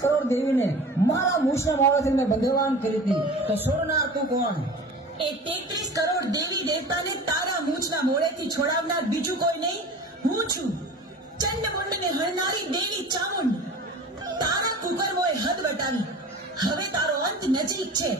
કરોડ દેવીને મારા મૂછના માળાથી મેં ભગવાન કરી હતી તો છોડનાર તું કોણ? એ 33 કરોડ દેવી દેવતાને તારા મૂછના મોડેથી છોડાવનાર બીજું કોઈ નહીં, હું છું ચંડમુંડને હણનારી દેવી ચામુંડ. તારા કુકર્મોએ હદ વટાવી, હવે તારો અંત નજીક છે.